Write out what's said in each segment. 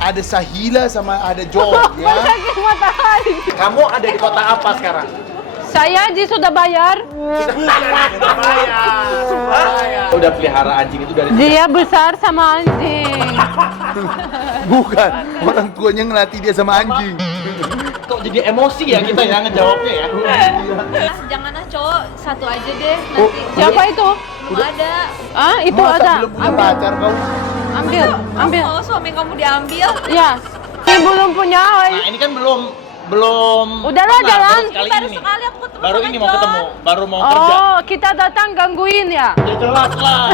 Ada Sahila sama ada John ya. Sakit matahari. Kamu ada di kota apa sekarang? Saya Ji sudah bayar. Sudah bayar. Udah pelihara anjing itu dari Dia besar sama anjing. Bukan, orang tuanya ngelatih dia sama anjing. kok jadi emosi ya kita ya ngejawabnya ya. Jangan cowok, satu aja deh nanti. Siapa itu? Belum ada. Ah, itu Masa ada. belum punya pacar kau? Ambil. Oh, suami kamu diambil? Ya. Ini belum punya. Nah ini kan belum Udahlah, pernah, jalan. baru sekali Baru ini. sekali aku ketemu Baru sama ini mau John. ketemu, baru mau kerja. Oh, kita datang gangguin ya. Ya jelas lah.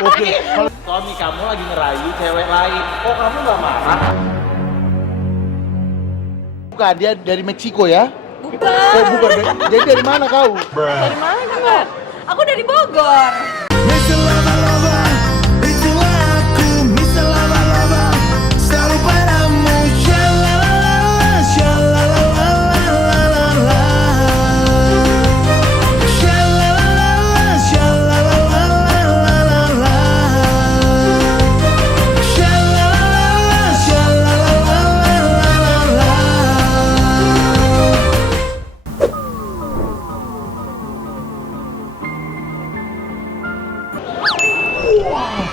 Oke. Suami kamu lagi ngerayu cewek lain. Kok kamu nggak marah? Bukan, dia dari Meksiko ya? Bukan. Oh bukan, jadi dari mana kau? Dari mana kamu? Aku dari Bogor. Mr. Lava Lava, itulah aku, Mr. Lava Lava, selalu padamu, shalala, shalala, shalala, shalala, shalala, shalala.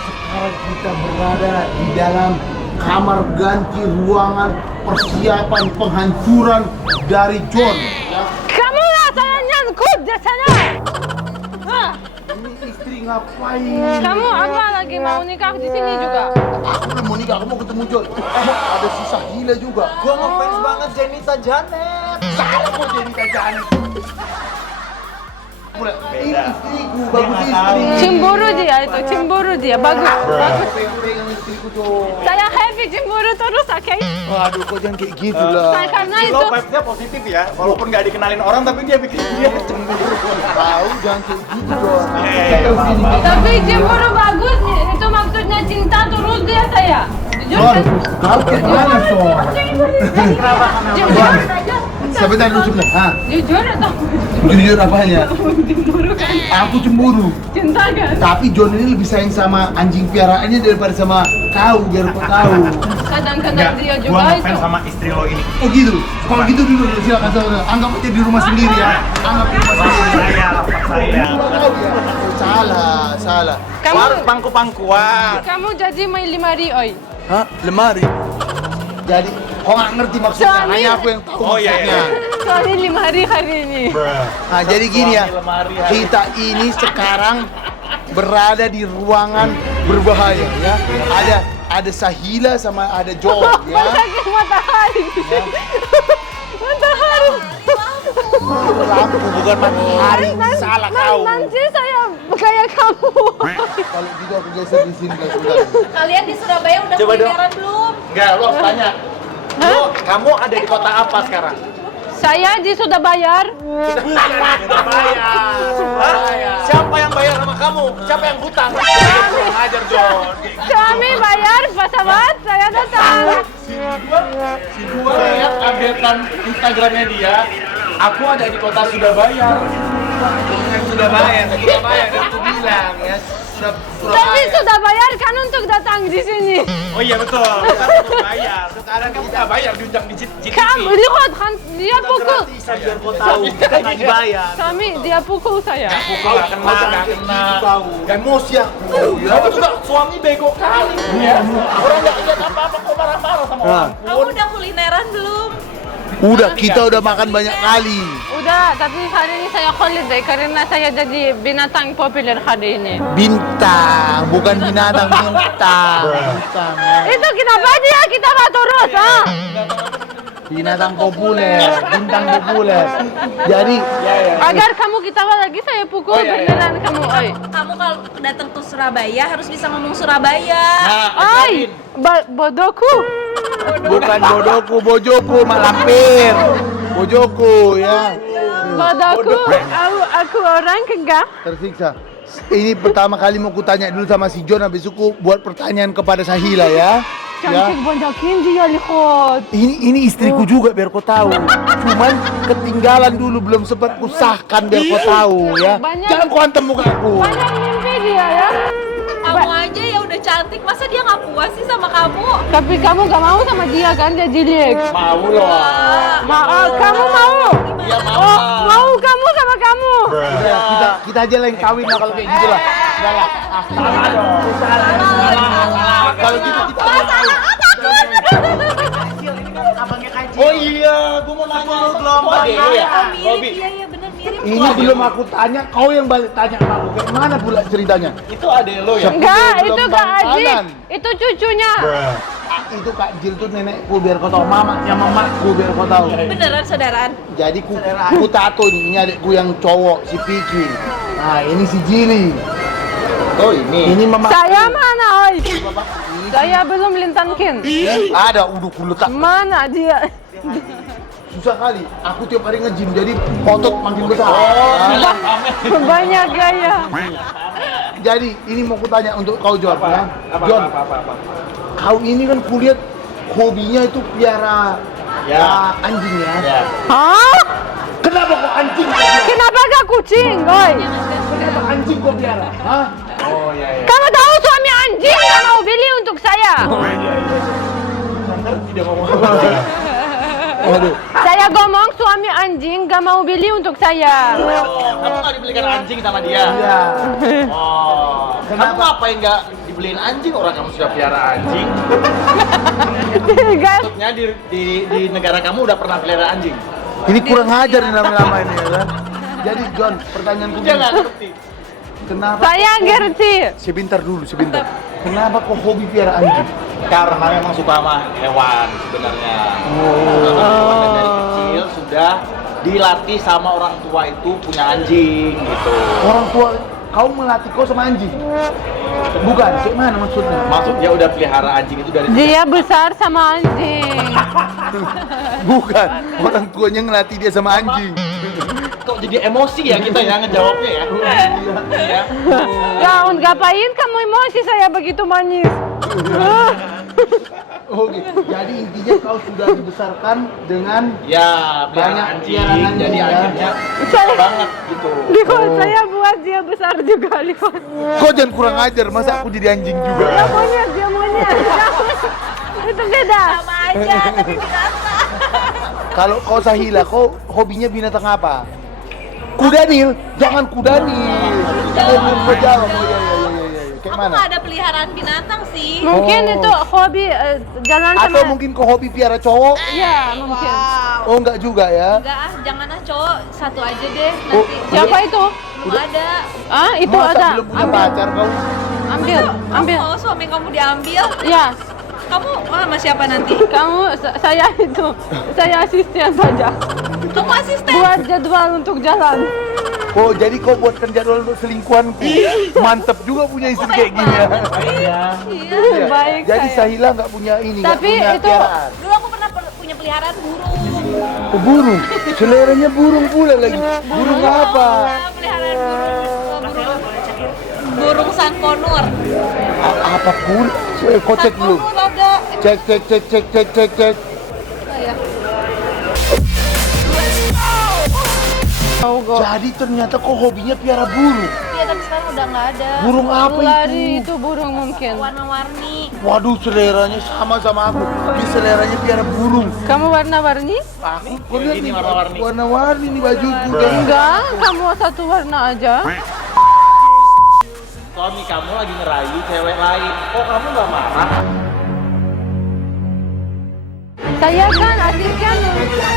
Sekarang kita berada di dalam kamar ganti ruangan persiapan penghancuran dari John. Ya. Kamu lah saya nyangkut di sana. Hah? Ini istri ngapain? Kamu apa lagi mau nikah di sini juga? Aku belum mau nikah, aku mau ketemu John. Ada si Sahila juga. Gua ngefans banget Jenita Janet. Salah kok Jenita Janet. Ini istriku, bagus istri. Cemburu dia itu, cemburu dia. Bagus, bagus. Pegang istriku John. Saya happy cemburu terus, oke? Waduh, kok jangan kayak gitu lah. Saya karena itu. Lo vibes-nya positif ya, walaupun nggak dikenalin orang tapi dia bikin dia cemburu. Tahu, jangan kayak gitu John. Iya. Tapi cemburu bagus nih. Itu maksudnya cinta terus dia saya. John, kau kayak mana John? Jujur aja. Sebentar dulu sebentar. Hah? Jujur atau Jujur apanya? cemburu kan? Aku cemburu. Cinta kan? Tapi John ini lebih sayang sama anjing piaraannya daripada sama kau, biar kau tahu. Kadang-kadang dia juga Gua itu. ngefans sama istri lo ini. Oh gitu. Kalau gitu dulu silakan saudara. Anggap aja di rumah sendiri ya. Anggap di rumah sendiri. Saya. Kau ya. Salah. Kamu, Harus pangku-pangkuan. kamu jadi main limari oi. Hah? Lemari. Jadi kau nggak ngerti maksudnya. Suami. Hanya aku yang tahu Oh, iya, maksudnya. Soalnya limari hari ini. Nah, jadi gini ya. Suami lemari hari. Kita ini sekarang berada di ruangan berbahaya ya. Ada Sahila sama ada John ya. Sakit matahari. Matahari. Lampu bukan matahari. Salah kau. Nanti saya kayak kamu. Kalau gitu aku geser di sini guys. Udah. Kalian di Surabaya udah Coba dong. kulineran belum? Enggak, lo harus tanya. Lo, kamu ada di kota apa sekarang? Saya Ji sudah bayar. Sudah bayar. Siapa yang bayar sama kamu? Siapa yang hutang? Ajar John. Kami bayar pesawat, saya datang. Si gua lihat updatean Instagramnya dia. Aku ada di kota Surabaya. Surabaya dan aku bilang ya Tapi sudah bayar kan untuk datang di sini. Oh iya betul. Kita harus bayar. Sekarang kamu nggak bayar diundang di GTV. Kamu lihat kan dia pukul. Bisa biar kau tahu. Kita nggak dibayar. Kami dia pukul saya. Pukul nggak kena. emosi aku. Kamu juga suami bego kali. Ya. Orang nggak lihat apa-apa kok marah-marah sama orang. Kamu udah kulineran belum? Udah, kita udah makan banyak kali. Udah, tapi hari ini saya holiday karena saya jadi binatang populer hari ini. Bintang, bukan binatang, bintang. Bintang ya. Itu kenapa dia kita nggak terus, ah? Binatang populer, bintang populer. Jadi, Agar kamu ketawa lagi saya pukul beneran kamu, oi. Kamu kalau datang ke Surabaya harus bisa ngomong Surabaya. Oi, bodohku. bukan bodohku, bojoku, malampir. Bojoku ya. Bodohku, aku orang enggak. Tersiksa. Ini pertama kali mau kutanya dulu sama si John, habis itu ku buat pertanyaan kepada Sahila ya. Ya. Cantik banyakin dia lihat. Ini istriku juga biar kau tahu. Cuman ketinggalan dulu belum sempat kusahkan biar kau tahu ya. Banyak. Jangan kau hantam mukaku. Banyak mimpi dia ya. Kamu aja ya udah cantik, masa dia nggak puas sih sama kamu? Tapi kamu gak mau sama dia kan, dia jelek. Mau loh. Kamu mau? Iya mau. Oh, mau kamu sama kamu. Udah, kita aja lah yang kawin lah kalau kayak gitu lah. Udah lah. Salah dong. Salah. Kalau gitu kita. Oh iya, gua mau nanya lu gelombang ya. Oh mirip, iya bener mirip. Ini belum aku tanya, kau yang balik tanya ke aku. Kayak mana pula ceritanya? Itu adek lo ya? Enggak, Belum itu Kak Aji. kanan. Itu cucunya. Itu Kak Jil tuh nenekku biar kau tahu, mamanya mamaku biar kau tahu. Beneran saudaraan? Jadi ku tato ini adekku yang cowok si Piki. Nah ini si Jili. Oh ini. Ini mama. Saya mana, oi? Saya belum lintangkin. Ada udah ku letak. Mana dia? Susah kali. Aku tiap hari nge-gym jadi otot makin besar. Banyak gaya. Jadi ini mau ku tanya untuk kau John ya. John, kau ini kan kulihat hobinya itu piara Ya. anjing ya. Ya. Hah? Kenapa kok anjing kau piara? Kenapa gak kucing, oi? Kenapa anjing kau piara? Hah? Oh iya. Kamu tahu suami anjing gak mau beli untuk saya? Tidak ngomong. Waduh. Saya ngomong suami anjing gak mau beli untuk saya. Kamu nggak dibelikan anjing sama dia? Iya. Oh. Kamu ngapain nggak dibeliin anjing? Orang kamu sudah piara anjing. Guys, Maksudnya di negara kamu udah pernah pelihara anjing? Ini kurang ajar nih lama-lama ini ya kan. Jadi John, pertanyaanku Dia nggak gini. ngerti. Kenapa? saya ngerti. Sebentar dulu, sebentar. Kenapa kok hobi piara anjing? Karena memang suka sama hewan sebenarnya. Dan dari kecil sudah dilatih sama orang tua itu punya anjing gitu. Orang tua kau melatih kau sama anjing? Bukan, kayak mana maksudnya? Maksudnya udah pelihara anjing itu dari Dia besar sama anjing. Bukan, orang tuanya ngelatih dia sama anjing. kok jadi emosi ya kita ya ngejawabnya ya. Iya. Ya, ngapain kamu emosi saya begitu manis? Oke, jadi intinya kau sudah dibesarkan dengan Ya, Banyak banyak anjing, piaraan anjing, jadi ya. akhirnya Saya- suka banget gitu. Likon saya buat dia besar juga, Likon. kau jangan kurang ajar, masa aku jadi anjing juga? Dia monyet, dia monyet. Itu beda. Sama aja, tapi binatang. Kalau kau Sahila, kau hobinya binatang apa? Kudanil, jangan kudanil. Kau jawab, oh iya. Kayak Aku mana? nggak ada peliharaan binatang sih. Mungkin Oh. itu hobi jalan sama. Atau mungkin kau hobi piara cowok? Ya, mungkin. Wow. Oh enggak juga ya? Enggak ah, jangan ah cowok, satu aja deh Oh, nanti. Siapa itu? Belum ada. Ah, itu Masa ada. belum punya pacar kau? Ambil, ambil. Kamu mau suami kamu diambil? Ya, Kamu sama siapa nanti? kamu saya itu, saya asisten saja. Kamu asisten? Buat jadwal untuk jalan. Oh, jadi kau buatkan jadwal untuk selingkuhanku. Mantep juga punya istri kayak gini ya. Iya. Iya. Baik Jadi saya. Sahila nggak punya ini, nggak Tapi punya itu- piaraan. Dulu aku pernah punya peliharaan burung. Oh, burung. Seleranya burung pula lagi. Burung apa? Peliharaan burung. Burung sankonur. Apa pun? Kau cek dulu. Sankonur ada. Cek. Oh, ya. Oh, go. Jadi ternyata kau hobinya piara burung. Iya, tapi sekarang udah nggak ada. Burung apa Lari itu? itu burung mungkin. Warna-warni. Waduh, seleranya sama aku. Dia seleranya piara burung. Kamu warna-warni? Aku kau lihat Ini nih, warna-warni. warna-warni nih bajuku. Enggak, kamu satu warna aja. Suami kamu lagi ngerayu cewek lain. Kok kamu nggak marah? Saya kan asisten,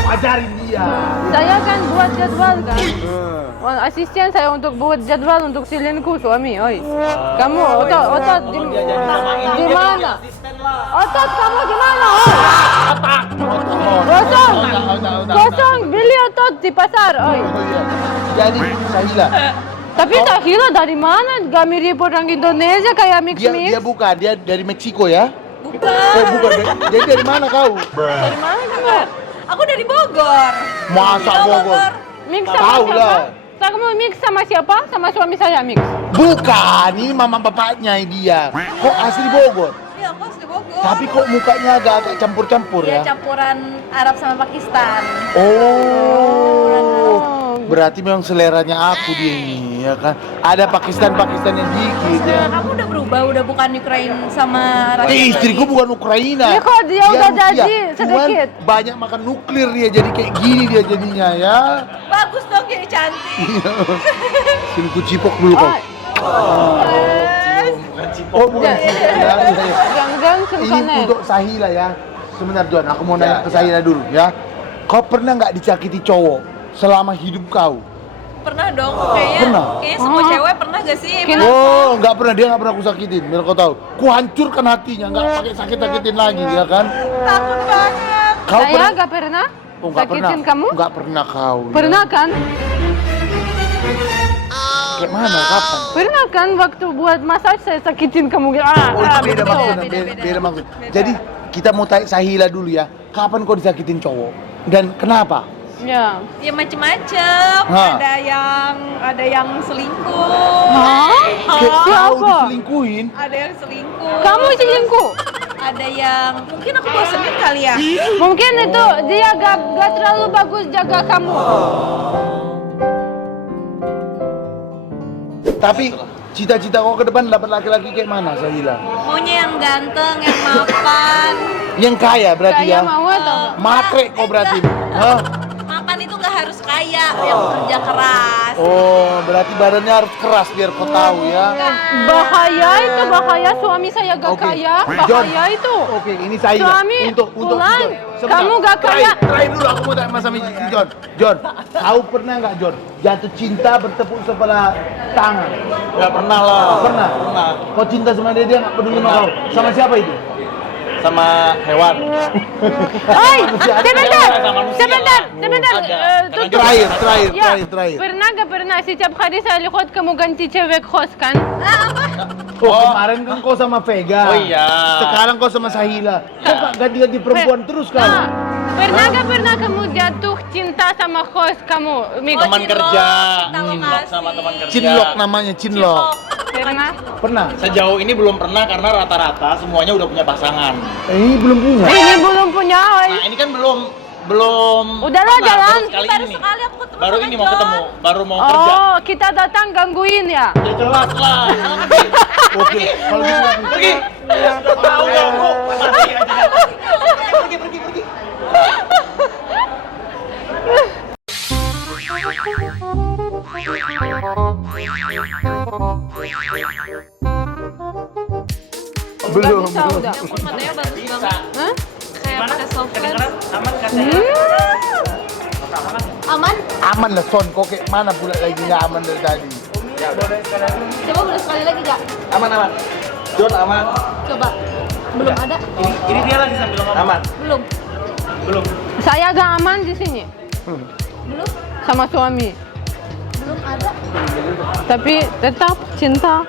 Ajarin dia. saya kan buat jadwal kan. Asisten saya untuk buat jadwal untuk selingkuh suami, oi. Kamu otot di, Kalau dia jadi sama ini di dia mana? jadi asisten lah. Otot kamu di mana? Oi? Kosong, kosong. Beli otot di pasar, oi. Oh iya. Jadi Sahila, Tapi Sahila dari mana? Gak mirip orang Indonesia kayak mix dia mix. bukan, dia dari Meksiko ya? Bukan. Oh bukan, jadi dari mana kau? Dari mana kamu? Aku dari Bogor. Masa Tahu Bogor? Mix sama Tahu siapa? lah. Kamu mix sama siapa? Sama suami saya mix. Bukan, ini mama bapaknya dia. Kok asli Bogor? Iya, aku asli Bogor. Tapi kok mukanya agak campur-campur Iya, ya? campuran Arab sama Pakistan. Oh, berarti memang seleranya aku dia ini, ya kan? Ada Pakistan yang dikit ya. Kamu udah berubah berubah, udah bukan Ukraina sama Rusia. Istriku bukan Ukraina. Ya, kok dia udah Rusia. jadi Cuman sedikit. banyak makan nuklir dia, jadi kayak gini dia jadinya ya. Bagus dong, jadi cantik. Sini ku cipok dulu kau. Oh bukan. Ya. Ya, ya, ya. Gang-gang Ini sempurna. untuk Sahila ya. Sebentar John, aku mau nanya ke Sahila dulu ya. Kau pernah nggak disakiti cowok selama hidup kau? Pernah dong, kayaknya Pernah? semua cewek pernah gak sih? Oh, nggak pernah, dia nggak pernah aku sakitin, biar kau tahu. Ku hancurkan hatinya, nggak pakai sakit-sakitin lagi, ya kan? Takut banget. Kau Saya nggak pernah Oh, nggak pernah. sakitin kamu? Nggak pernah kau. ya. Pernah kan? Kayak mana? Kapan? Pernah kan waktu buat massage saya sakitin kamu gitu. Oh, itu beda betul. maksudnya, beda maksud. Jadi kita mau tanya Sahila dulu ya. Kapan kau disakitin cowok? Dan kenapa? Ya. Ya macem-macem. Hah. Ada yang selingkuh. Hah? Kayak kau Siapa? diselingkuhin? Ada yang selingkuh. Kamu selingkuh? Ada yang mungkin aku bosenin kali ya. Mungkin itu dia gak terlalu bagus jaga kamu. Tapi cita-cita kau ke depan dapat laki-laki kayak mana, Sahila? Maunya yang ganteng, yang mapan. Yang kaya berarti Saya ya? mau atau enggak? Matre kau berarti? Hah? Mapan itu nggak harus kaya, yang kerja keras. Oh, berarti badannya harus keras biar kau tahu ya. Bahaya itu, bahaya suami saya gak Oke. kaya. John. Bahaya itu. Oke, ini Sahila. Suami untuk pulang, John. kamu gak kaya. Terakhir dulu aku mau tanya sama si John. John, kau pernah nggak John jatuh cinta bertepuk sebelah tangan? Nggak pernah lah. Pernah? Pernah. Kau cinta sama dia, dia nggak peduli sama kau. Sama siapa itu? Sama hewan. Oi, Manusia ada. sebentar, Sama manusia. sebentar. Ada. Tutup. Terakhir. Ya, Terakhir. pernah gak pernah setiap hari saya lihat kamu ganti cewek kos kan? Oh, kemarin kan kau sama Vega. Oh iya. Sekarang kau sama Sahila. Kau nggak ganti-ganti perempuan terus kan? Nah, pernah kamu jatuh cinta sama kos kamu? Mik? Teman kerja. cinta Cinlok lokasi. sama teman kerja. Cinlok namanya, cinlok. Pernah? Pernah? Sejauh ini belum pernah karena rata-rata semuanya udah punya pasangan. Ini belum punya. Ini belum punya, oi. Nah ini kan belum Udahlah, pernah, jalan. baru sekali Baru ini. sekali aku ketemu Baru sama ini mau John. ketemu, baru mau kerja. Oh, kita datang gangguin ya? Ya jelas lah. Oke, kalau gitu Pergi. Ya sudah tahu ya, Bu. Mati aja. Pergi. belum. Bisa, udah. Yang matanya bagus banget. Hah? Kayak pakai software. Aman katanya. Aman? Aman lah Son, kok kayak mana pula lagi nggak aman dari tadi? Coba boleh sekali lagi gak? Aman. John aman. Coba. Belum ada? Ini dia lagi sambil ngomong. Aman. Belum. Saya agak aman di sini Belum. sama suami. Belum ada. Tapi tetap cinta.